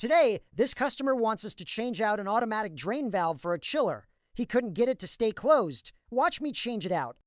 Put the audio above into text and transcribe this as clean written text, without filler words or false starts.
Today, this customer wants us to change out an automatic drain valve for a chiller. He couldn't get it to stay closed. Watch me change it out.